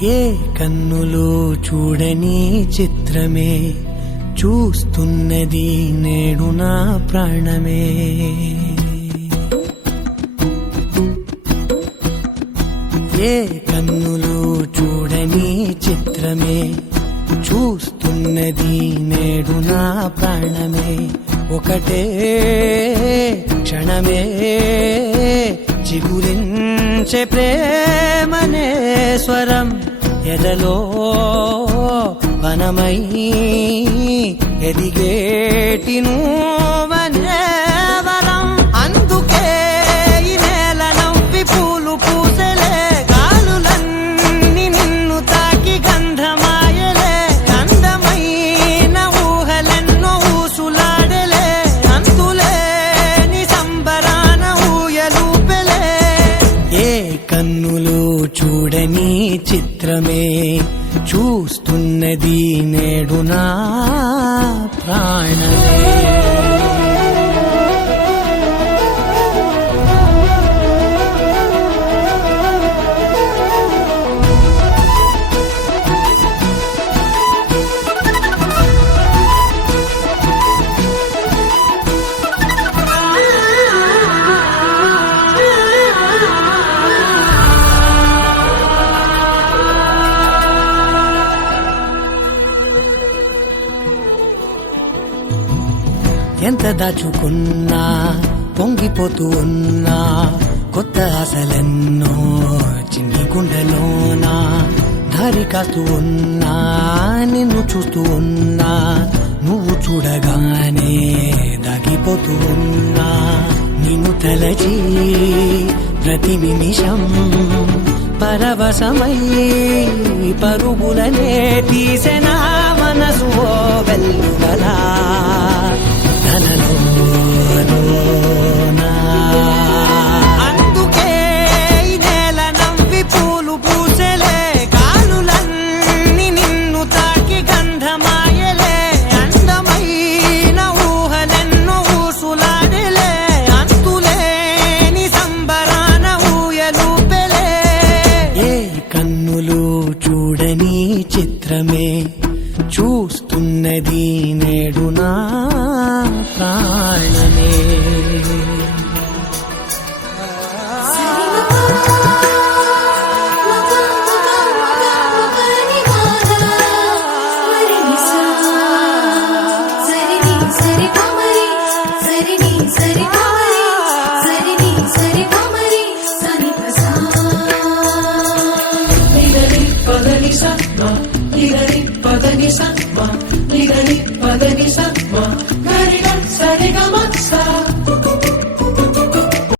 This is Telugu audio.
ఏ కన్నులు చూడని చిత్రమే చూస్తున్నది నేడు నా ప్రాణమే. ఏ కన్నులు చూడని చిత్రమే చూస్తున్నది నేడు నా ప్రాణమే. ఒకటే క్షణమే చిగురించే ప్రేమనే స్వరం ఎదలో వనమై ఎదిగేటి నువ్వనే వరం. అందుకే ఈ నేల నవ్వి పూలు పూసలే, గాలులన్నీ నిన్ను తాకి గంధమాయలే. అందమైన ఊహలెన్నో ఊసులాడలే, అంతులేని సంబరాన ఊయలూపెలే. ఏ కన్నులు చూడని చిత్రమే చూస్తున్నది నేడు నా ప్రాణమే. ఎంత దాచుకున్నా పొంగిపోతూ ఉన్నా, కొత్త ఆశలెన్నో చిన్ని గుండెలోనా. దారి కాస్తూ ఉన్నా, నిన్ను చూస్తూ ఉన్నా, నువ్వు చూడగానే దాగిపోతూ ఉన్నా. నిన్ను తలచి ప్రతి నిమిషం పరవశమై పరుగులనే తీసెనా మనసు ఓ వెల్లువలా. తనలో